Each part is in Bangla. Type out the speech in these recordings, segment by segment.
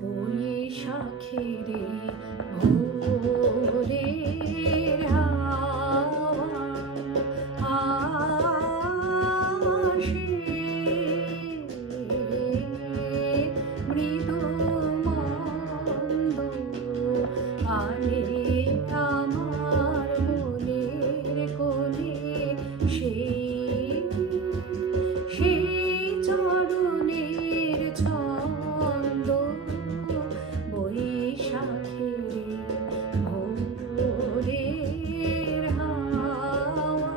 বৈশাখেরে ভোরের হাওয়া আসে মৃদু মন্দ আনে আমার মনের কোণে সেই চরণের ছন্দ বৈশাখের ভোরের হাওয়া।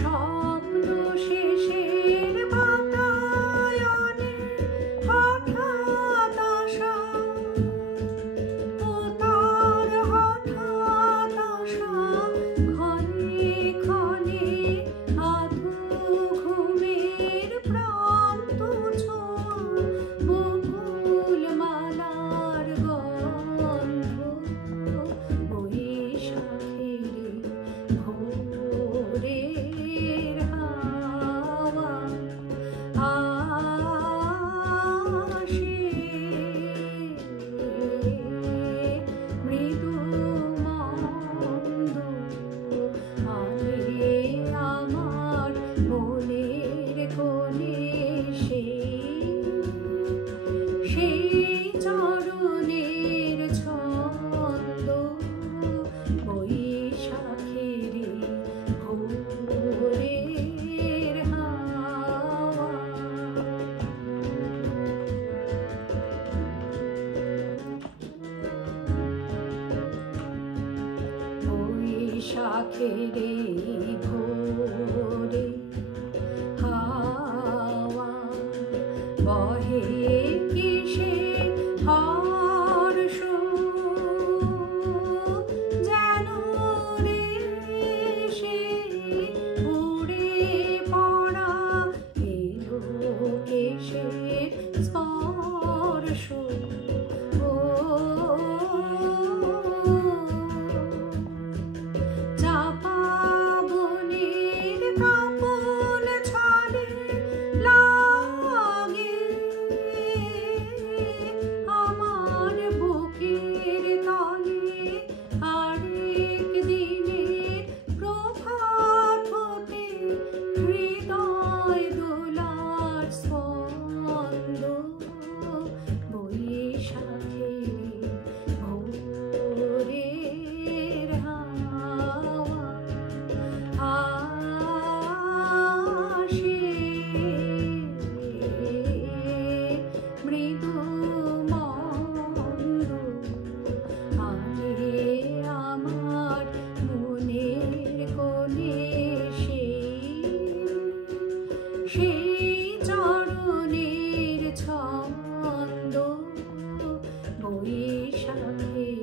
স্বপ্ন শেষের বাতায়নে হঠাৎ আসা ও তার হঠাৎ আসা ক্ষণে ক্ষণে আধো ঘুমের প্রান্ত ছোঁয়া বকুল মালার গন্ধ বৈশাখের ভোরের হাওয়া আসে মৃদু মন্দ আনে আমার মনের কোণে সেই চরণের ছন্দ বৈশাখের ভোরের হাওয়া। বৈশাখের ভোরে হাওয়া বহে কিসে হর্ষ যেন রে সে উড়ে পড়া এলো কেশের স্পর্শ চাপা বনের কাপন ছলে লাগে আমার বুকের তলে আরেক দিনের প্রভাত হতে হৃদয় দোলার স্পন্দ বৈশাখের ভোরের হাওয়া আসে মৃদু মন্দ আনে আমার মনের কোণে সেই চরণের ছন্দ বৈশাখে